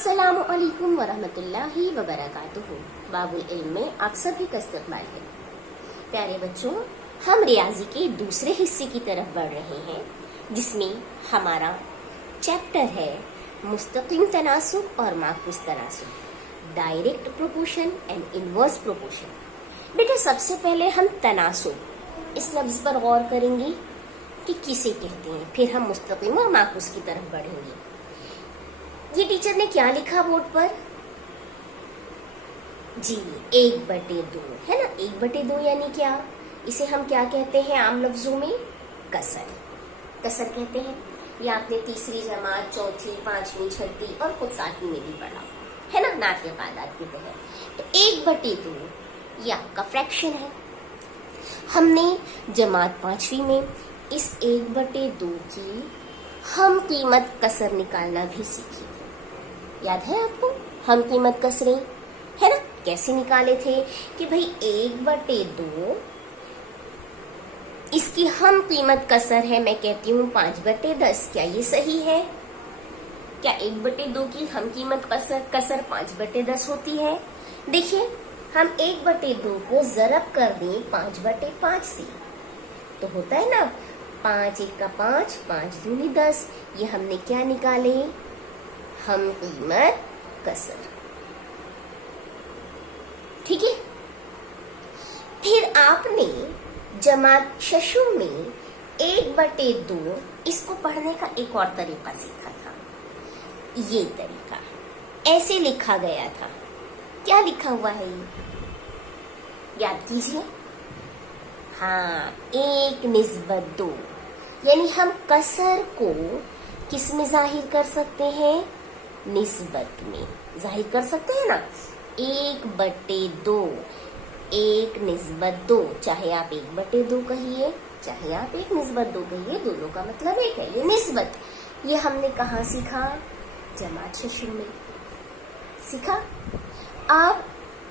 अस्सलामु अलैकुम वरहमतुल्लाहि वबरकातुहू। बाबुल इल्म में आप सभी का इस्तकबाल है। प्यारे बच्चों, हम रियाजी के दूसरे हिस्से की तरफ बढ़ रहे हैं, जिसमें हमारा चैप्टर है मुस्तकिम तनासुब और माकूस तनासुब, direct proportion and inverse proportion. बेटा, सबसे पहले हम तनासुब इस लफ्ज पर गौर करेंगे कि किसे कहते हैं, फिर हम मुस्तकिम और माकूस की तरफ बढ़ेंगे। ये टीचर ने क्या लिखा बोर्ड पर? जी, 1/2 है ना। 1/2 यानी क्या? इसे हम क्या कहते हैं आम लफ्जों में? कसर। कसर कहते हैं। ये आपने तीसरी जमात, चौथी, पांचवी, छठी और खुद 7वीं में भी पढ़ा है ना, नाफिया तादाद के तहत। तो 1/2 ये आपका फ्रैक्शन है। हमने जमात 5वीं में इस 1/2 की हम कीमत कसर निकालना भी सीखी। याद है आपको? हम कीमत कसरे है ना, कैसे निकाले थे कि भाई 1/2 इसकी हम कीमत कसर है, मैं कहती हूँ 5/10। क्या ये सही है? क्या 1/2 की हम कीमत कसर 5/10 होती है? देखिए, हम 1/2 को जरब कर दें 5/5 से तो होता है ना 5 1 का 5, 5 दूनी 10। ये हमने क्या निकाले? हम कीमत कसर। ठीक है। फिर आपने जमात 6 में 1/2 इसको पढ़ने का एक और तरीका सीखा था। ये तरीका ऐसे लिखा गया था। क्या लिखा हुआ है ये? याद कीजिए। हाँ, 1/2 यानी हम कसर को किस में जाहिर कर सकते हैं? निस्बत में जाहिर कर सकते हैं ना। 1/2, 1/2, चाहे आप 1/2 कहिए, चाहे आप 1/2 कहिए, दोनों का मतलब एक है। ये निस्बत, ये हमने कहाँ सीखा? जमात 6 में सीखा। अब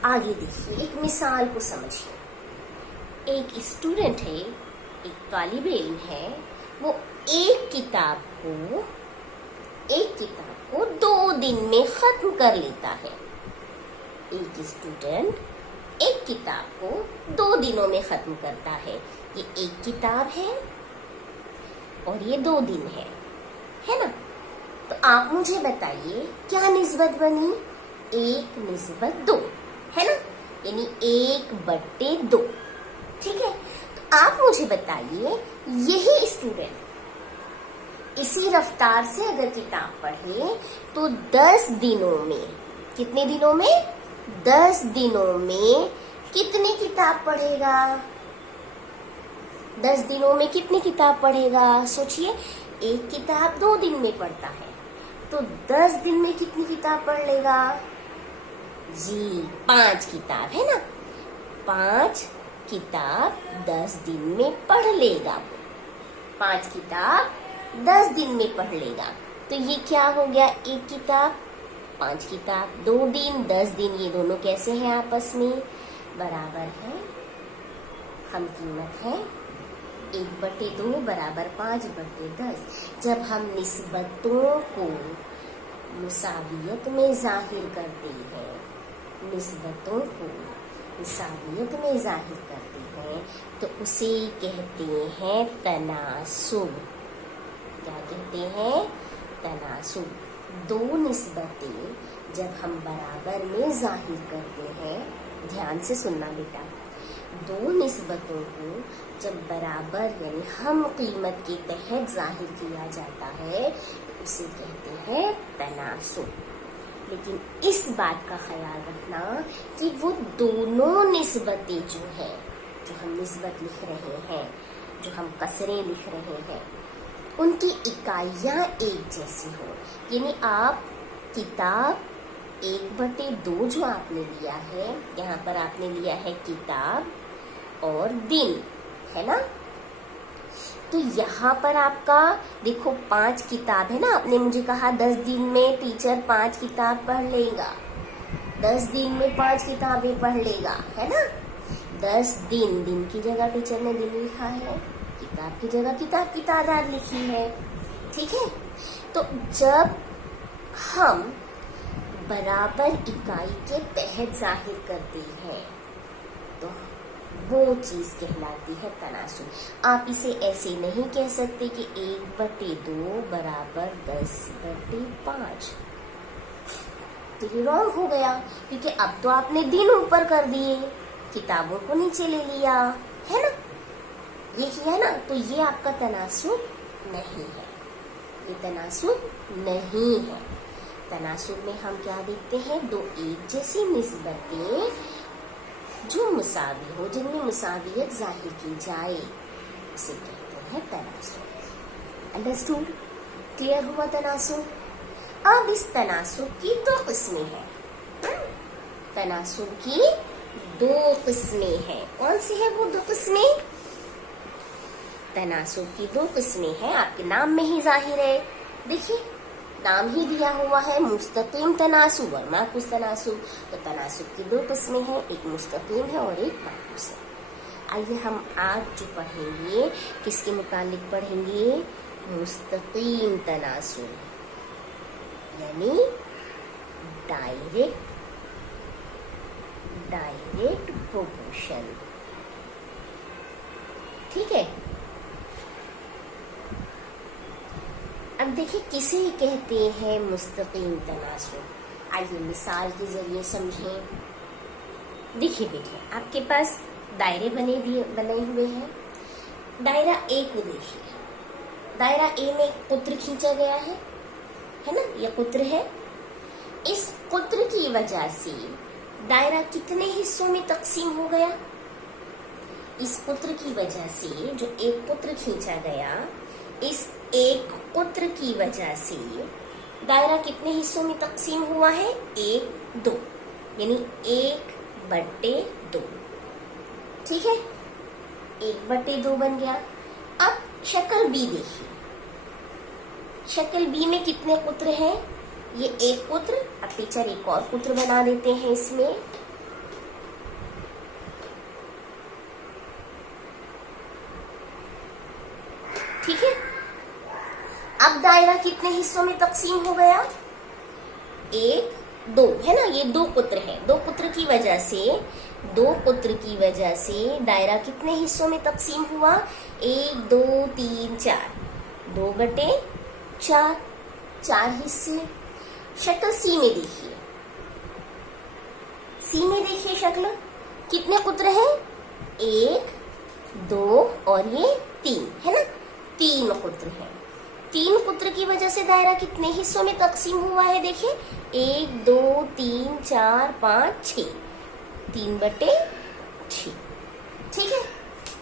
आगे देखिए, एक मिसाल को समझिए। एक स्टूडेंट है, एक तालिब इल्म है, वो एक किताब को 2 दिन में खत्म कर लेता है। एक स्टूडेंट एक किताब को 2 दिनों में खत्म करता है। ये एक किताब है और ये 2 दिन है ना। तो आप मुझे बताइए क्या निस्बत बनी? 1/2 है ना, यानी 1/2। ठीक है। तो आप मुझे बताइए, यही स्टूडेंट इसी रफ्तार से अगर किताब पढ़े तो 10 दिनों में, कितने दिनों में? 10 दिनों में कितनी किताब पढ़ेगा? 10 दिनों में कितनी किताब पढ़ेगा? सोचिए, एक किताब 2 दिन में पढ़ता है तो 10 दिन में कितनी किताब पढ़ लेगा? जी, 5 किताब है ना। 5 किताब 10 दिन में पढ़ लेगा। 5 किताब 10 दिन में पढ़ लेगा। तो ये क्या हो गया? एक किताब, 5 किताब, 2 दिन, 10 दिन। ये दोनों कैसे हैं? आपस में बराबर है। हम कीमत है 1/2 बराबर 5/10। जब हम निस्बतों को मुसावियत में जाहिर करते हैं, निस्बतों को मुसावियत में जाहिर करते हैं, तो उसे कहते हैं तनासुब। क्या कहते हैं? तनासुब। 2 निस्बतें जब हम बराबर में जाहिर करते हैं, ध्यान से सुनना बेटा, 2 निस्बतों को जब बराबर यानी हम कीमत के तहत जाहिर किया जाता है तो उसे कहते हैं तनासुब। लेकिन इस बात का ख्याल रखना कि वो दोनों निस्बतें जो है, जो हम निस्बत लिख रहे हैं, जो हम कसरें लिख रहे हैं, उनकी इकाइयां एक जैसी हो। यानी आप किताब 1/2 जो आपने लिया है, यहाँ पर आपने लिया है किताब और दिन, है ना। तो यहाँ पर आपका देखो 5 किताब है ना। आपने मुझे कहा 10 दिन में टीचर 5 किताब पढ़ लेगा। 10 दिन में 5 किताबें पढ़ लेगा, है ना। 10 दिन, दिन की जगह टीचर ने दिन लिखा है, किताब की जगह किताब की तादाद लिखी है। ठीक है। तो जब हम बराबर इकाई के तहत जाहिर करती है, तो वो चीज कहलाती है तनासुब। आप इसे ऐसे नहीं कह सकते कि 1/2 बराबर 10/5, तो ये रॉन्ग हो गया, क्योंकि अब तो आपने दिन ऊपर कर दिए, किताबों को नीचे ले लिया, है ना, ये किया ना, तो ये आपका तनासुब नहीं है, ये तनासुब नहीं है। तनासुब में हम क्या देखते हैं, दो एक जैसी निस्बतें जो मुसावी हो, जिनमें मुसावियत जाहिर की जाए, उसे कहते हैं तनासुब। अंडरस्टूड? क्लियर हुआ तनासुब? अब इस तनासुब की 2 किस्में हैं। तनासुब की 2 किस्में हैं। कौन सी है वो 2 किस्में? तनासुब की 2 किस्में हैं, आपके नाम में ही जाहिर है। देखिए, नाम ही दिया हुआ है, मुस्तकीम तनासुब और माकूस तनासुब। तो तनासुब की 2 किस्में हैं, एक मुस्तकीम है और एक माकूस है। आइए हम आज जो पढ़ेंगे, किसके मुतालिक पढ़ेंगे? मुस्तकीम तनासुब, यानी डायरेक्ट प्रोपोर्शन। ठीक है, अब देखिए किसे कहते हैं मुस्तकीम तनासुब। आइए मिसाल के जरिए समझें। देखिए बेटे, आपके पास दायरे बने हुए हैं। दायरा ए को देखिए, दायरा ए में कुत्र खींचा गया है ना, यह कुत्र है। इस कुत्र की वजह से दायरा कितने हिस्सों में तकसीम हो गया? इस कुत्र की वजह से, जो एक कुत्र खींचा गया, इस एक कुत्र की वजह से दायरा कितने हिस्सों में तकसीम हुआ है? 1, 2, यानी 1/2। ठीक है, 1/2 बन गया। अब शक्ल बी देखिए, शक्ल बी में कितने कुत्र हैं? ये एक कुत्र। अब टीचर एक और कुत्र बना देते हैं इसमें। ठीक है, अब दायरा कितने हिस्सों में तकसीम हो गया? 1, 2, है ना, ये 2 कुत्र है। 2 कुत्र की वजह से दायरा कितने हिस्सों में तकसीम हुआ? 1, 2, 3, 4, 2/4, 4 हिस्से। शक्ल सी में देखिए, शक्ल कितने कुत्र हैं? 1, 2 और ये 3, है ना, 3 कुत्र हैं। 3 कुत्र की वजह से दायरा कितने हिस्सों में तकसीम हुआ है? देखिए, 1, 2, 3, 4, 5, 6, 3/6। ठीक है,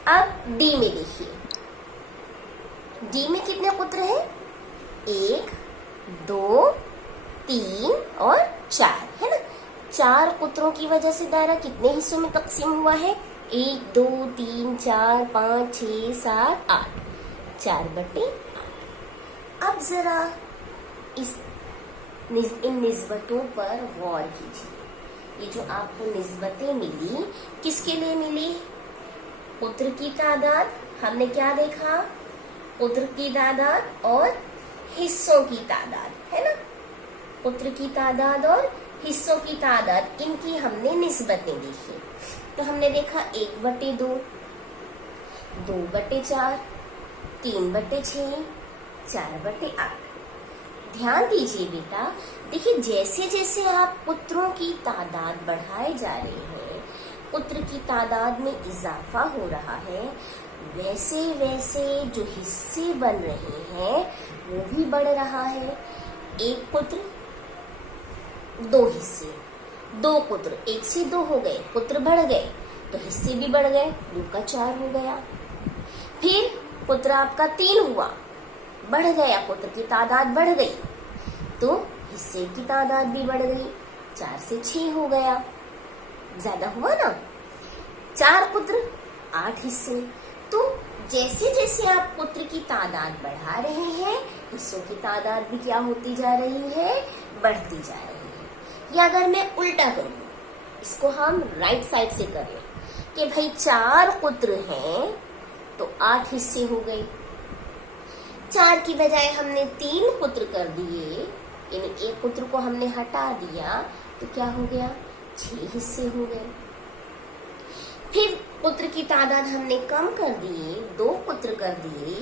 अब डी में देखिए, डी में कितने कुत्र हैं? 1, 2, 3 और 4, है ना। 4 कुत्रों की वजह से दायरा कितने हिस्सों में तकसीम हुआ है? 1, 2, 3, 4, 5, 6, 7, 8, 4/8। अब जरा इन निस्बतों पर गौर कीजिए। ये जो आपको निस्बतें मिली, किसके लिए मिली? कुत्र की तादाद, हमने क्या देखा? कुत्र की तादाद और हिस्सों की तादाद, है ना। कुत्र की तादाद और हिस्सों की तादाद, इनकी हमने निस्बतें देखी। तो हमने देखा 1/2, 2/4, 3/6, 4/8। ध्यान दीजिए बेटा, देखिए जैसे जैसे आप पुत्रों की तादाद बढ़ाए जा रहे हैं, पुत्र की तादाद में इजाफा हो रहा है, वैसे वैसे जो हिस्से बन रहे हैं वो भी बढ़ रहा है। एक पुत्र 2 हिस्से, 2 पुत्र 1 से 2 हो गए, पुत्र बढ़ गए तो हिस्से भी बढ़ गए, 2 का 4 हो गया। फिर पुत्र आपका 3 हुआ, बढ़ गया, पुत्र की तादाद बढ़ गई तो हिस्से की तादाद भी बढ़ गई, 4 से 6 हो गया, ज्यादा हुआ ना। 4 पुत्र 8 हिस्से। तो जैसे जैसे आप पुत्र की तादाद बढ़ा रहे हैं, हिस्सों की तादाद भी क्या होती जा रही है? बढ़ती जा रही है। या अगर मैं उल्टा करूं, इसको हम राइट साइड से करें कि भाई 4 पुत्र हैं तो 8 हिस्से हो गए, 4 की बजाय हमने 3 पुत्र कर दिए यानी एक पुत्र को हमने हटा दिया तो क्या हो गया, 6 हिस्से हो गए। फिर पुत्र की तादाद हमने कम कर दिए, 2 पुत्र कर दिए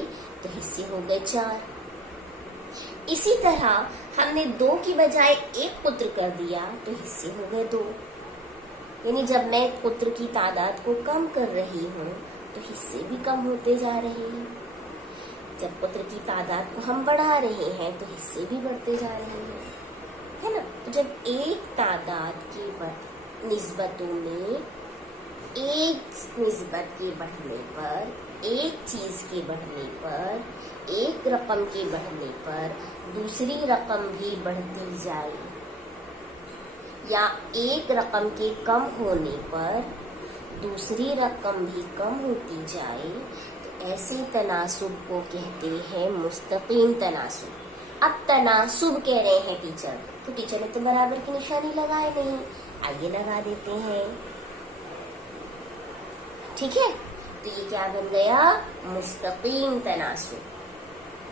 तो हिस्से हो गए 4। इसी तरह हमने 2 की बजाय 1 पुत्र कर दिया तो हिस्से हो गए 2। यानी जब मैं पुत्र की तादाद को कम कर रही हूँ तो हिस्से भी कम होते जा रहे हैं। जब पुत्र की तादाद को हम बढ़ा रहे हैं तो हिस्से भी बढ़ते जा रहे हैं, है ना। तो जब एक तादाद की निस्बतों में एक निस्बत के बढ़ने पर, एक चीज के बढ़ने पर, एक रकम के बढ़ने पर दूसरी रकम भी बढ़ती जाए, या एक रकम के कम होने पर दूसरी रकम भी कम होती जाए, तो ऐसे तनासुब को कहते हैं मुस्तकीम तनासुब। अब तनासुब कह रहे हैं टीचर, तो टीचर ने तो बराबर की निशानी लगाए नहीं, आइए लगा देते हैं। ठीक है, तो ये क्या बन गया, मुस्तकीम तनासुब।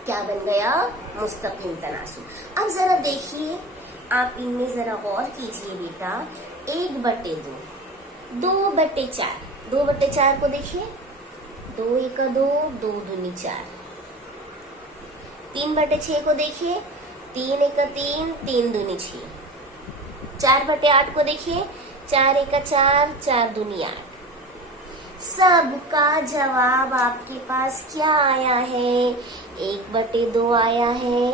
क्या बन गया, मुस्तकीम तनासुब। अब जरा देखिए, आप इनमें जरा गौर कीजिए बेटा। 1/2, 2/4, 2/4 को देखिए, 2 1 2, 2 दूनी 4। 3/6 को देखिए, 3 1 3, 3 दूनी 6। 4/8 को देखिए, 4 1 4, 4 दूनी 8। सबका जवाब आपके पास क्या आया है, 1/2 आया है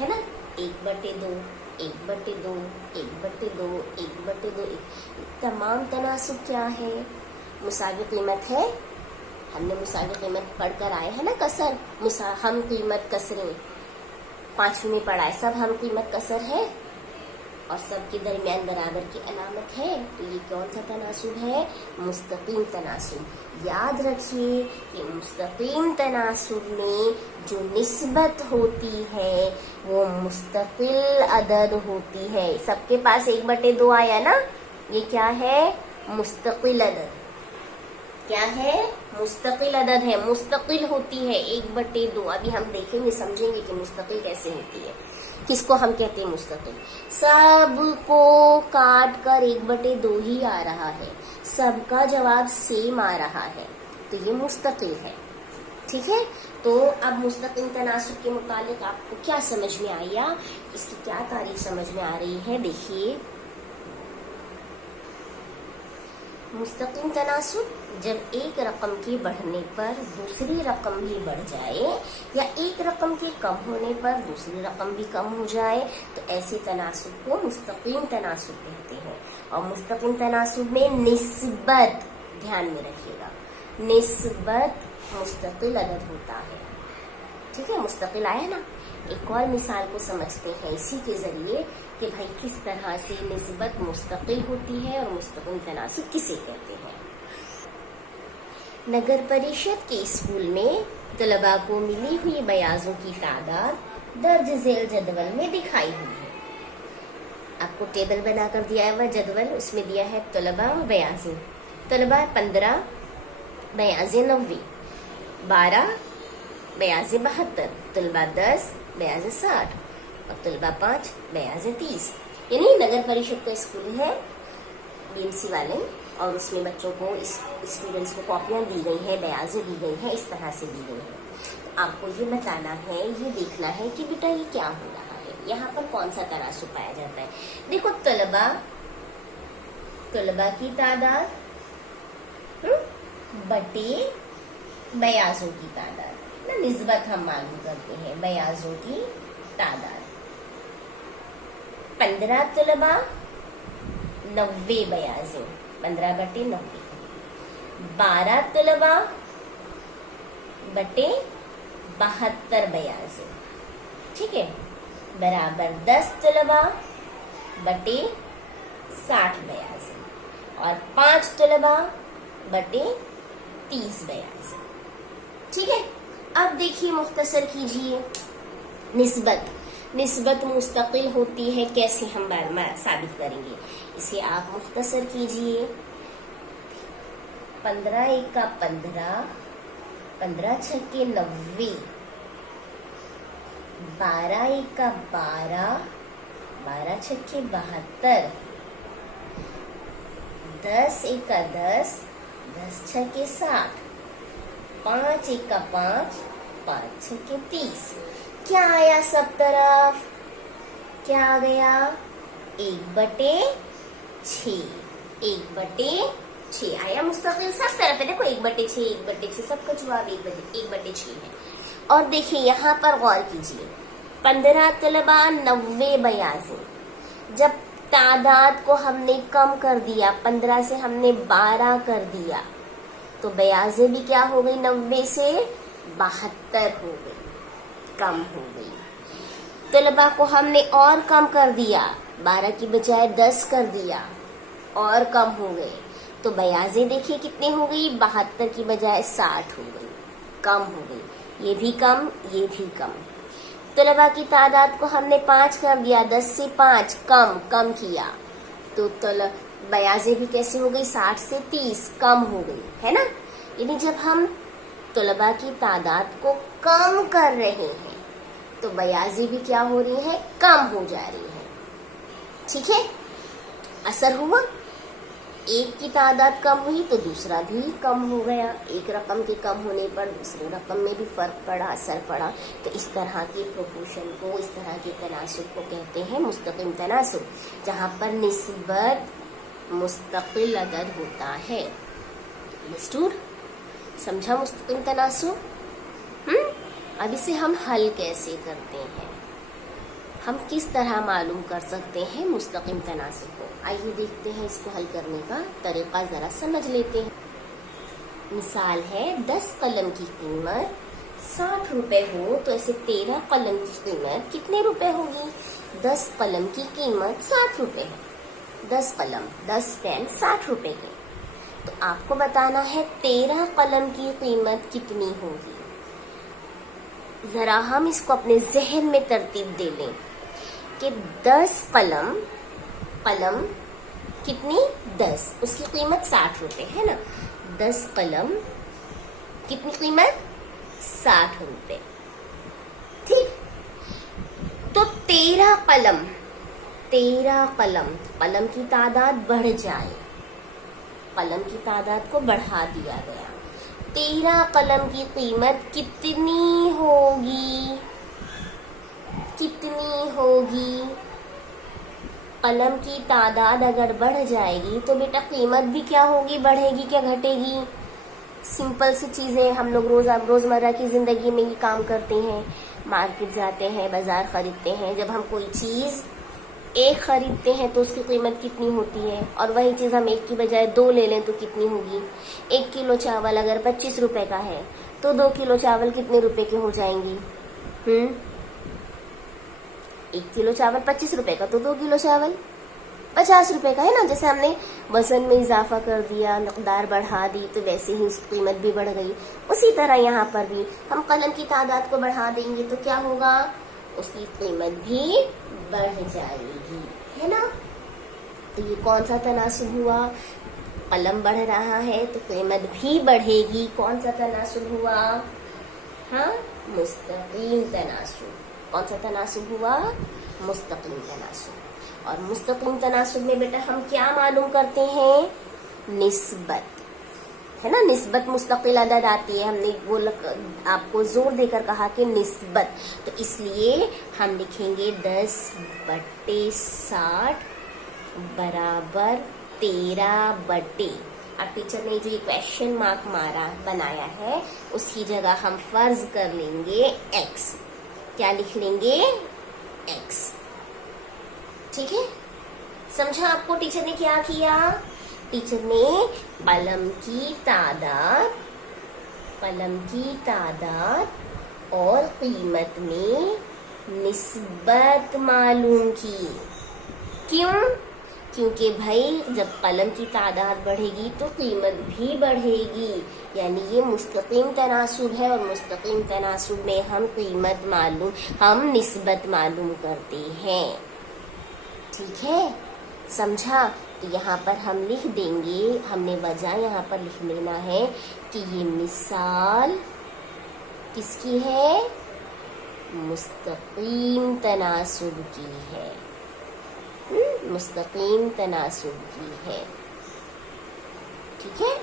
ना। 1/2, 1/2, 1/2, 1/2। तमाम तनासुब क्या है, मुसावी कीमत है। हमने मुसावी कीमत पढ़कर आए हैं ना, कसर हम कीमत कसरें 5वीं में पढ़ा है। सब हम कीमत कसर है और सबके दरमियान बराबर की अलामत है, तो ये कौन सा तनासुब है, मुस्तकीम तनासुब। याद रखिए कि मुस्तकीम तनासुब में जो निस्बत होती है वो मुस्तकिल अदद होती है। सबके पास 1/2 आया ना, ये क्या है, मुस्तकिल अदद। क्या है, मुस्तकिल अदद है, मुस्तकिल होती है 1/2। अभी हम देखेंगे, समझेंगे कि मुस्तकिल कैसे होती है, किसको हम कहते हैं मुस्तकिल। सबको काट कर 1/2 ही आ रहा है, सबका जवाब सेम आ रहा है, तो ये मुस्तकिल है। ठीक है, तो अब मुस्तकिल तनासुब के मुतालिक आपको क्या समझ में आया, इसकी क्या तारीफ समझ में आ रही है। देखिए, मुस्तकिल तनासुब जब एक रकम के बढ़ने पर दूसरी रकम भी बढ़ जाए, या एक रकम के कम होने पर दूसरी रकम भी कम हो जाए, तो ऐसे तनासुब को मुस्तकिल तनासुब कहते हैं। और मुस्तकिल तनासुब में निस्बत, ध्यान में रखिएगा, निस्बत मुस्तकिल अदद होता है। ठीक है, मुस्तकिल आया ना। एक और मिसाल को समझते हैं इसी के जरिए कि भाई किस तरह से निस्बत मुस्तकिल होती है और मुस्तकिल तनासुब किसे कहते हैं। नगर परिषद के स्कूल में तलबा को मिली हुई बयाजों की तादाद दर्ज झेल जदवल में दिखाई हुई है। आपको टेबल बनाकर दिया हुआ जदवल, उसमें दिया है तलबा और बयाजें। तलबा 15, बयाजें 90, 12 बयाजें 72, तलबा 10 बयाजें 60 और तलबा 5 बयाजें 30। यानी नगर परिषद का स्कूल है बीएमसी वाले, और उसमें बच्चों को, स्टूडेंट्स को कॉपियां दी गई हैं, बयाजें दी गई हैं, इस तरह से दी गई हैं। तो आपको ये बताना है, ये देखना है कि बेटा ये क्या हो रहा है, यहाँ पर कौन सा तनासुब पाया जाता है। देखो, तलबा की तादाद बटे बयाजों की तादाद ना, निस्बत हम मालूम करते हैं, बयाजों की तादाद। 15 तलबा 90 बयाजें, 15/90। 12 तलबा बटे 72 बयाजें, ठीक है, बराबर 10 तलबा बटे 60 बयाजें, और 5 तलबा बटे 30 बयाजें। ठीक है, अब देखिए, मुख्तसर कीजिए। निस्बत मुस्तकिल होती है, कैसे हम साबित करेंगे, इसे आप मुख्तसर कीजिए। 15 1 का 15, 15 6 के 90, 12 एक का 12, 12 छक्के 72, 10 एक का 10, 10 छक्के 60, 5 एक का 5, 5 छक्के 30। क्या आया सब तरफ? क्या आ गया? 1/6, 1/6 आया मुस्तकिल सब तरफ है। देखो 1/6, 1/6 सबका जवाब 1/6 है। और देखिए यहाँ पर गौर कीजिए, 15 तलबा 90 बयाजी। जब तादाद को हमने कम कर दिया, 15 से हमने 12 कर दिया, तो बयाजी भी क्या हो गई? 90 से 72 हो गई, कम हो गई। तलबा को हमने और कम कर दिया, 12 की बजाय 10 कर दिया, और कम हो गए, तो बयाजे देखिए कितने हो गई? 72 की बजाय 60 हो गई, कम हो गई। ये भी कम, ये भी कम। तलबा की तादाद को हमने 5 कर दिया, 10 से 5 कम किया, तो बयाजे भी कैसे हो गई? 60 से 30 कम हो गई, है ना। यानी जब हम तलबा की तादाद को कम कर रहे हैं तो बयाजी भी क्या हो रही है? कम हो जा रही है। ठीक है, असर हुआ। एक की तादाद कम हुई तो दूसरा भी कम हो गया। एक रकम के कम होने पर दूसरे रकम में भी फर्क पड़ा, असर पड़ा। तो इस तरह के प्रोपोर्शन को, इस तरह के तनासुब को कहते हैं मुस्तकिल तनासुब, जहाँ पर निस्बत मुस्तकिल अदद होता है। अंडरस्टूड? समझा मुस्तकिल तनासुब? अब इसे हम हल कैसे करते हैं, हम किस तरह मालूम कर सकते हैं मुस्तकिल तनासुब को? आइए देखते हैं इसको हल करने का तरीका जरा समझ लेते हैं। मिसाल है 10 कलम की कीमत 60 रुपए हो तो ऐसे 13 कलम की कीमत कितने रुपए होगी? 10 कलम की कीमत 60 रुपए है। 10 कलम, 10 पेन 60 रुपए के। तो आपको बताना है 13 कलम की कीमत कितनी होगी। जरा हम इसको अपने जहन में तरतीब दे लें कि 10 कलम कितनी? 10, उसकी कीमत 60 रुपए है ना। 10 कलम कितनी कीमत? 60 रुपए। ठीक, तो 13 कलम की तादाद बढ़ जाए, कलम की तादाद को बढ़ा दिया गया। 13 कलम की कीमत कितनी होगी? कितनी होगी? कलम की तादाद अगर बढ़ जाएगी तो बेटा कीमत भी क्या होगी? बढ़ेगी क्या घटेगी? सिंपल सी चीजें हम लोग रोजमर्रा की जिंदगी में ही काम करते हैं। मार्केट जाते हैं, बाजार खरीदते हैं। जब हम कोई चीज एक खरीदते हैं तो उसकी कीमत कितनी होती है, और वही चीज हम एक की बजाय 2 ले लें तो कितनी होगी? 1 किलो चावल अगर 25 रुपए का है तो 2 किलो चावल कितने रुपए के हो जाएंगी? 1 किलो चावल 25 रुपए का, तो 2 किलो चावल 50 रुपए का, है ना। जैसे हमने वजन में इजाफा कर दिया, मकदार बढ़ा दी, तो वैसे ही उसकी कीमत भी बढ़ गई। उसी तरह यहाँ पर भी हम कलम की तादाद को बढ़ा देंगे तो क्या होगा? उसकी कीमत भी बढ़ जाएगी, है ना। तो ये कौन सा तनासुब हुआ? कलम बढ़ रहा है तो कीमत भी बढ़ेगी। कौन सा तनासुब हुआ? हाँ, मुस्तकीम तनासुब। कौन सा तनासुब हुआ? मुस्तकीम तनासुब। और मुस्तकीम तनासुब में बेटा हम क्या मालूम करते हैं? निस्बत, है ना। निस्बत मुस्तकिल अदद आती है। हमने वो आपको जोर देकर कहा कि निस्बत, तो इसलिए हम लिखेंगे 10/60 बराबर 13/। अब टीचर ने जो ये क्वेश्चन मार्क बनाया है उसकी जगह हम फर्ज कर लेंगे x। क्या लिख लेंगे? x। ठीक है, समझा आपको टीचर ने क्या किया? टीचर ने कलम की तादाद और कीमत में निस्बत मालूम की। क्यों? क्योंकि भाई जब कलम की तादाद बढ़ेगी तो कीमत भी बढ़ेगी। यानी ये मुस्तकीम तनासुब है, और मुस्तकीम तनासुब में हम निस्बत मालूम करते हैं। ठीक है, समझा। तो यहाँ पर हम लिख देंगे, हमने वजह यहाँ पर लिख लेना है कि ये मिसाल किसकी है? मुस्तकीम तनासुब की है। मुस्तकीम तनासुब की है। ठीक है,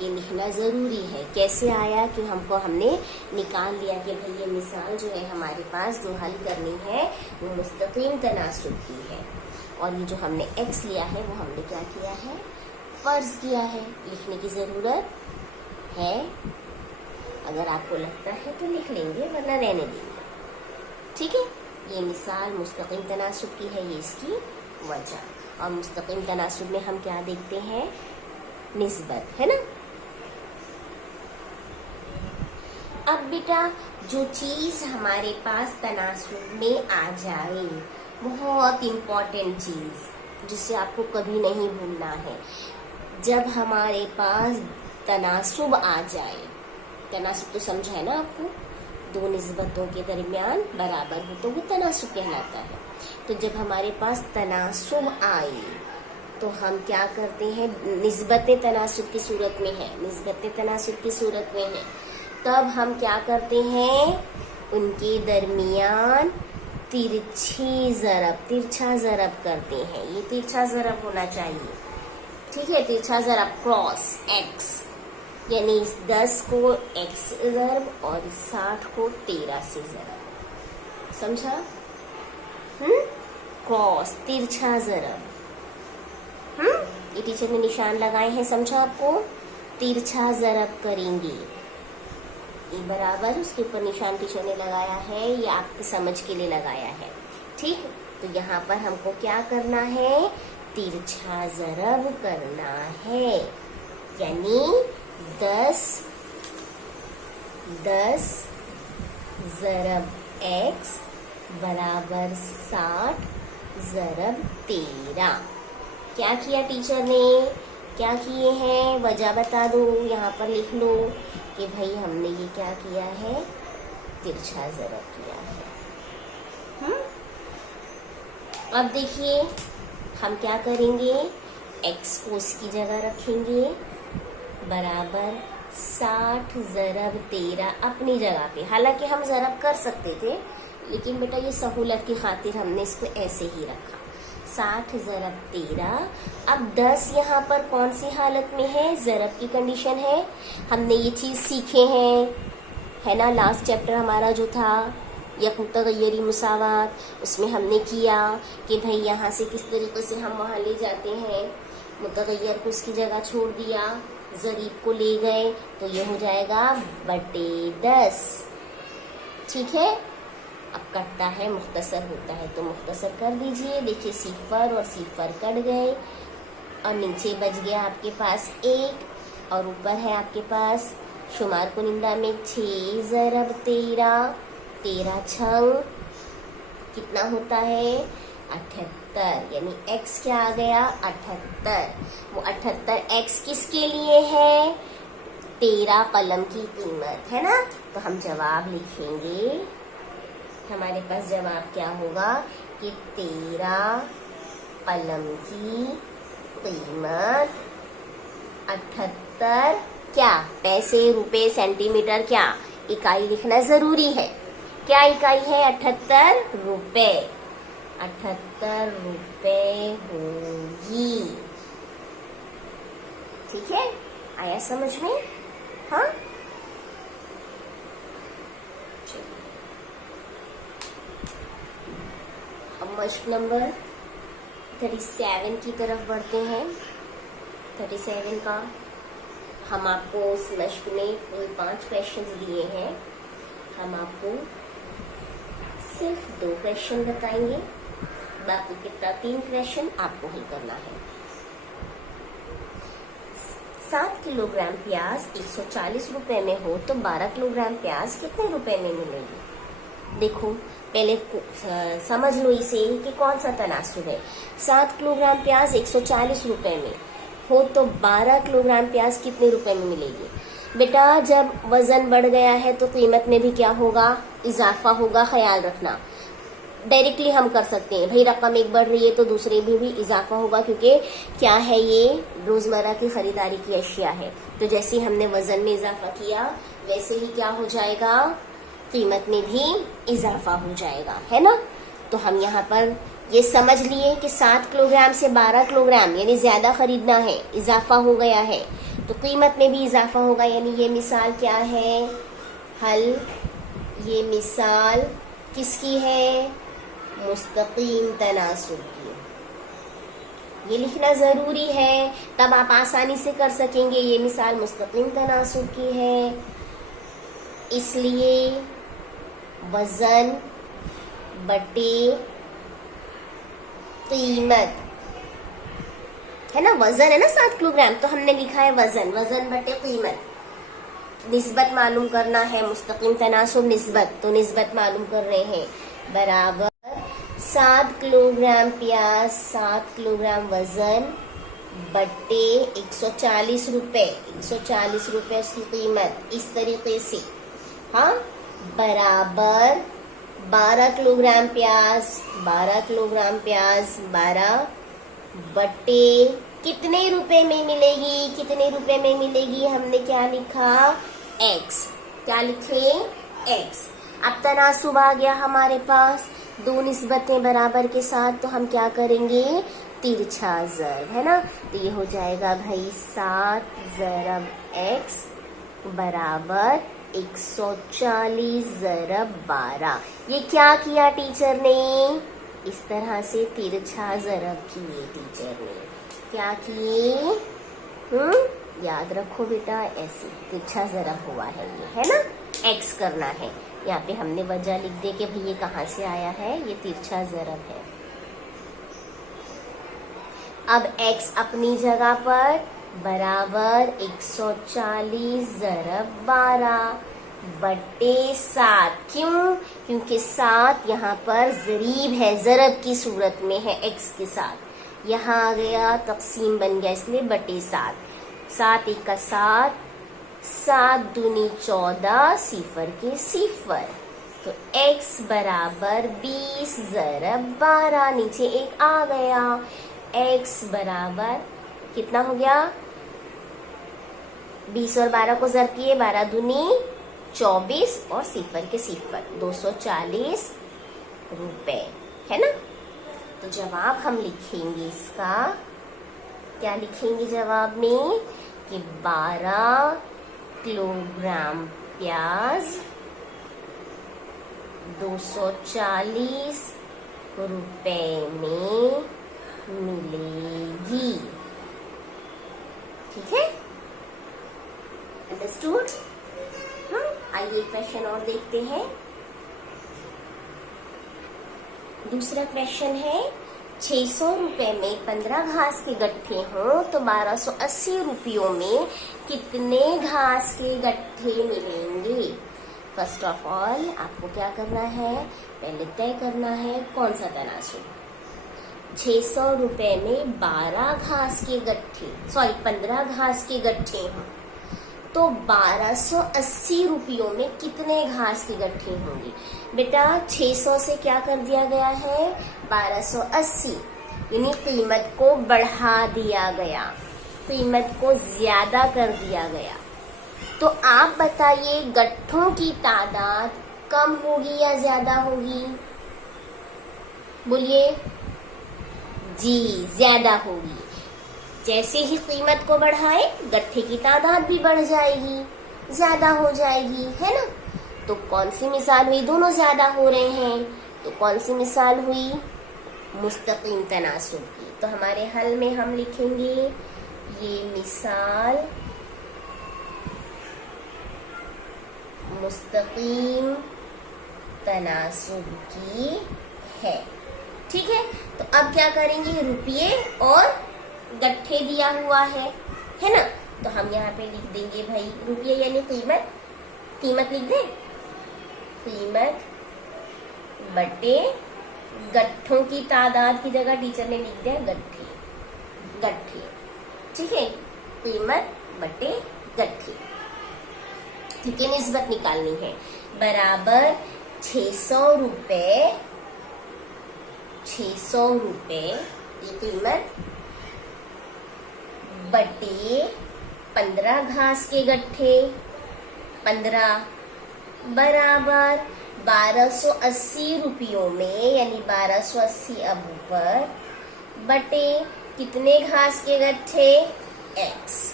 ये लिखना जरूरी है। कैसे आया कि हमने निकाल लिया कि भाई ये मिसाल जो है हमारे पास जो हल करनी है वो मुस्तकीम तनासुब की है, और ये जो हमने x लिया है वो हमने क्या किया है, फर्ज किया है। लिखने की जरूरत है, अगर आपको लगता है तो लिख लेंगे, वरना रहने देंगे। ठीक है, ये मिसाल मुस्तकीम तनासुब की है, ये इसकी वजह। और मुस्तकीम तनासुब में हम क्या देखते हैं, निस्बत, है ना। अब बेटा जो चीज हमारे पास तनासुब में आ जाए, बहुत इंपॉर्टेंट चीज जिसे आपको कभी नहीं भूलना है, जब हमारे पास तनासुब आ जाए, तनासुब तो समझा है ना आपको, दो निस्बतों के दरमियान बराबर हो तो वो तनासुब कहलाता है। तो जब हमारे पास तनासुब आए तो हम क्या करते हैं, निस्बत तनासुब की सूरत में है, निस्बत तनासुब की सूरत में है, तब हम क्या करते हैं, उनके दरमियान तिरछा ज़रब करते हैं। ये तिरछा ज़रब होना चाहिए। ठीक है, तिरछा ज़रब क्रॉस x, यानी इस 10 को x से ज़रब और 60 को 13 से ज़रब, समझा। क्रॉस, तिरछा ज़रब। ये टीचर ने निशान लगाए हैं, समझा आपको। तिरछा ज़रब करेंगे, ये बराबर, उसके ऊपर निशान टीचर ने लगाया है, ये आपकी समझ के लिए लगाया है। ठीक, तो यहाँ पर हमको क्या करना है, तिरछा ज़रब करना है, यानी 10 ज़रब x बराबर 60 ज़रब 13। क्या किया टीचर ने, क्या किए हैं, वजह बता दो, यहाँ पर लिख लो कि भाई हमने ये क्या किया है, तिरछा ज़रब किया है। अब देखिए हम क्या करेंगे, x को उसकी जगह रखेंगे, बराबर 60 ज़रब 13 अपनी जगह पे। हालांकि हम ज़रब कर सकते थे, लेकिन बेटा ये सहूलत की खातिर हमने इसको ऐसे ही रखा, 60 ज़रब 13। अब 10 यहाँ पर कौन सी हालत में है, ज़रब की कंडीशन है। हमने ये चीज़ सीखे हैं, है ना, लास्ट चैप्टर हमारा जो था यक मुतगय्यरी मुसावात, उसमें हमने किया कि भाई यहाँ से किस तरीके से हम वहाँ ले जाते हैं, मुतगय्यर को उसकी जगह छोड़ दिया, ज़रीब को ले गए, तो ये हो जाएगा बटे 10। ठीक है, अब कटता है, मुख्तसर होता है, तो मुख्तसर कर दीजिए। देखिए सिफर और सिफर कट गए, और नीचे बच गया आपके पास 1, और ऊपर है आपके पास शुमार कुनिंदा में 6 ज़रब 13, 13 छंग कितना होता है, 78, यानी x क्या आ गया, 78। वो 78 x किसके लिए है, 13 कलम की कीमत, है ना। तो हम जवाब लिखेंगे, हमारे पास जवाब क्या होगा कि 13 कलम की कीमत 78, क्या पैसे, रुपए, सेंटीमीटर, क्या इकाई लिखना जरूरी है। क्या इकाई है, 78 रुपए, 78 रुपए होगी। ठीक है, आया समझ में। हाँ, अब मश्क नंबर 37 की तरफ बढ़ते हैं। 37 का हम आपको इस मश्क में कुल 5 क्वेश्चंस दिए हैं। हम आपको सिर्फ 2 क्वेश्चन बताएंगे, बाकी कितना 3 क्वेश्चन आपको हल करना है। 7 किलोग्राम प्याज 140 रुपए में हो तो 12 किलोग्राम प्याज कितने रुपए में मिलेगी। देखो पहले समझ लो इसे कि कौन सा तनासुब है। 7 किलोग्राम प्याज 140 रुपए में हो तो 12 किलोग्राम प्याज कितने रुपए में मिलेगी। बेटा जब वजन बढ़ गया है तो कीमत में भी क्या होगा, इजाफा होगा, ख्याल रखना। डायरेक्टली हम कर सकते हैं, भाई रकम एक बढ़ रही है तो दूसरे में भी इजाफा होगा, क्योंकि क्या है, ये रोजमर्रा की खरीदारी की अशिया है। तो जैसे हमने वजन में इजाफा किया वैसे ही क्या हो जाएगा, कीमत में भी इजाफा हो जाएगा, है ना। तो हम यहाँ पर ये समझ लिए कि 7 किलोग्राम से 12 किलोग्राम यानी ज्यादा खरीदना है, इजाफा हो गया है, तो कीमत में भी इजाफा होगा। यानी ये मिसाल क्या है, हल, ये मिसाल किसकी है, मुस्तकीम तनासुब की। ये लिखना जरूरी है, तब आप आसानी से कर सकेंगे। ये मिसाल मुस्तकीम तनासुब की है, इसलिए वजन बटे कीमत, है ना। वजन है ना 7 किलोग्राम, तो हमने लिखा है वजन, वजन बटे कीमत। निस्बत मालूम करना है, मुस्तकीम तनासुब निस्बत, तो निस्बत मालूम कर रहे हैं, बराबर 7 किलोग्राम प्याज 7 किलोग्राम वजन बटे 140 रुपए, 140 रुपए उसकी कीमत, इस तरीके से, हाँ, बराबर 12 किलोग्राम प्याज, 12 किलोग्राम प्याज 12 बटे कितने रुपए में मिलेगी, कितने रुपए में मिलेगी, हमने क्या लिखा, x, क्या लिखे, x। अब तनासुब आ गया हमारे पास, दो निस्बतें बराबर के साथ, तो हम क्या करेंगे, तिरछा ज़रब, है ना। तो ये हो जाएगा भाई 7 ज़रब x बराबर 140 ज़रब 12। ये क्या किया टीचर ने, इस तरह से तिरछा ज़रब किए टीचर ने, क्या किए, याद रखो बेटा, ऐसे तिरछा ज़रब हुआ है ये, है ना। x करना है, यहाँ पे हमने वजह लिख दे कि भाई ये कहाँ से आया है, ये तिरछा ज़रब है। अब x अपनी जगह पर बराबर 140 ज़रब 12 बटे 7, क्यों, क्योंकि 7 यहाँ पर ज़रीब है, ज़रब की सूरत में है x के साथ, यहाँ आ गया तकसीम बन गया, इसलिए बटे 7, 7 एक का 7, 7 दूनी 14, सिफर के सिफर, तो x बराबर 20 ज़रब 12, नीचे एक आ गया, x बराबर कितना हो गया, 20 और 12 को ज़रब किए, 12 दूनी 24 और सिफर के सिफर 240 रुपए, है ना। तो जवाब हम लिखेंगे इसका, क्या लिखेंगे जवाब में, कि 12 किलोग्राम प्याज 240 रुपए में मिलेगी, ठीक है, अंडरस्टूड। आइए क्वेश्चन और देखते हैं। दूसरा क्वेश्चन है, 600 रुपए में 15 घास के गट्ठे हों तो 1280 रुपयों में कितने घास के गट्ठे मिलेंगे। फर्स्ट ऑफ ऑल आपको क्या करना है, पहले तय करना है कौन सा तनासुब। 600 रुपए में 12 घास के गट्ठे, 15 घास के गट्ठे हों तो 1280 रुपयों में कितने घास के गट्ठे होंगे। बेटा 600 से क्या कर दिया गया है, 1280, यानी कीमत को बढ़ा दिया गया, कीमत को ज्यादा कर दिया गया। तो आप बताइए गट्ठों की तादाद कम होगी या ज्यादा होगी, बोलिए जी, ज्यादा होगी। जैसे ही कीमत को बढ़ाए गट्ठे की तादाद भी बढ़ जाएगी, ज्यादा हो जाएगी, है ना। तो कौन सी मिसाल हुई, दोनों ज्यादा हो रहे हैं, तो कौन सी मिसाल हुई, मुस्तकीम तनासुब की। तो हमारे हल में हम लिखेंगे ये मिसाल मुस्तकीम तनासुब की है, ठीक है। तो अब क्या करेंगे, रुपये और गट्ठे दिया हुआ है ना, तो हम यहाँ पे लिख देंगे भाई रुपये यानी कीमत, कीमत लिख दें, कीमत बटे गट्ठों की तादाद की जगह टीचर ने लिख दिया गट्ठे, गट्ठे, ठीक है, कीमत बटे गट्ठे, ठीक है, निस्बत निकालनी है, बराबर 600 रुपए, 600 रुपए ये कीमत बटे 15 घास के गट्ठे, 15 बराबर 1280 रुपयों में, यानी 1280 अबू पर बटे कितने घास के गट्ठे, x।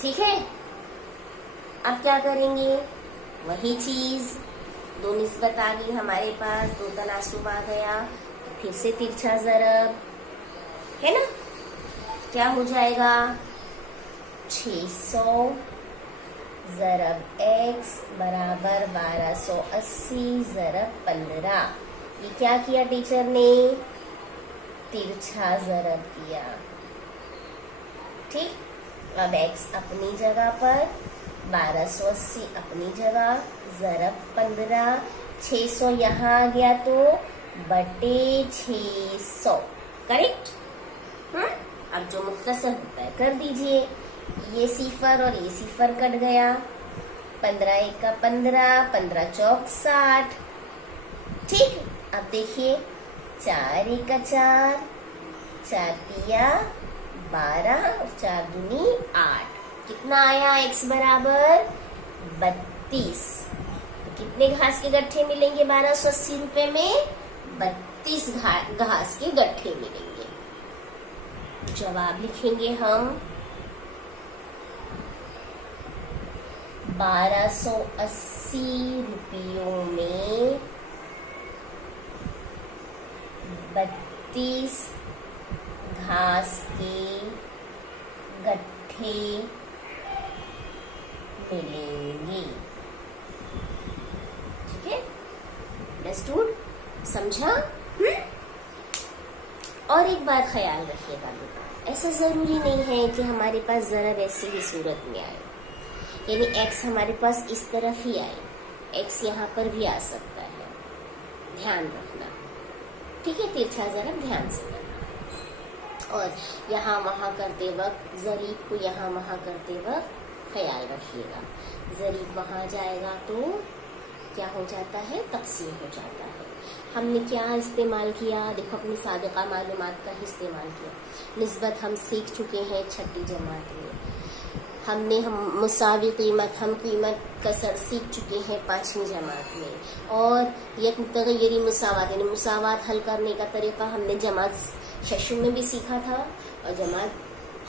ठीक है, अब क्या करेंगे, वही चीज, दो निस्बत आ गई हमारे पास, दो तनासुब आ गया, तो फिर से तिरछा ज़रब है ना, क्या हो जाएगा, 600 ज़रब x बराबर 1280 ज़रब 15। ये क्या किया टीचर ने, तिरछा ज़रब किया। ठीक, अब x अपनी जगह पर, 1280 अपनी जगह, ज़रब 15, 600 यहाँ आ गया तो बटे 600, करेक्ट। अब जो मुख्तसर होता है कर दीजिए, ये सिफर और ये सिफर कट गया, 15 एक का 15, 15 चौक 60। ठीक, अब देखिए 4 एक का 4, 4 तिया 12 और 4 दूनी 8, कितना आया x बराबर 32। तो कितने घास के गट्ठे मिलेंगे 1280 रुपए में, 32 घास के गट्ठे मिलेंगे। जवाब लिखेंगे हम 1280 रुपयों में 32 घास के गट्ठे मिलेंगे। ठीक है, अंडरस्टूड, समझा। और एक बात ख्याल रखिएगा बेटा, ऐसा जरूरी नहीं है कि हमारे पास ज़रब ऐसी ही सूरत में आए, यानी x हमारे पास इस तरफ ही आए, x यहाँ पर भी आ सकता है, ध्यान रखना। ठीक है, तिरछा ज़रब ध्यान से करना, और यहाँ वहाँ करते वक्त ज़रीब को यहाँ वहाँ करते वक्त ख्याल रखिएगा, ज़रीब वहाँ जाएगा तो क्या हो जाता है, तक़सीम हो जाता है। हमने क्या इस्तेमाल किया, देखो अपनी सादिक़ा मालूमात का इस्तेमाल किया, निस्बत हम सीख चुके हैं छठी जमात में, हमने मुसावी कीमत, हम कीमत कसर सीख चुके हैं 5वीं जमात में, और यक मुतग़य्यरी मुसावात यानी मुसावात हल करने का तरीका हमने जमात शशु में भी सीखा था, और जमात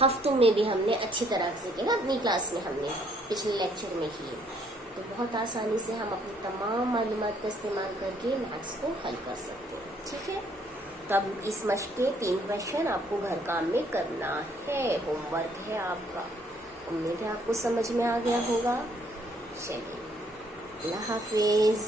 हफ्तों में भी हमने अच्छी तरह से किया, अपनी क्लास में हमने पिछले लेक्चर में किए। तो बहुत आसानी से हम अपनी तमाम मालूमात का इस्तेमाल करके मैथ्स को हल कर सकते हैं। ठीक है, तब इस मश्क के 3 क्वेश्चन आपको घर काम में करना है, होमवर्क है आपका। उम्मीद है आपको समझ में आ गया होगा। चलिए, अल्लाह हाफिज।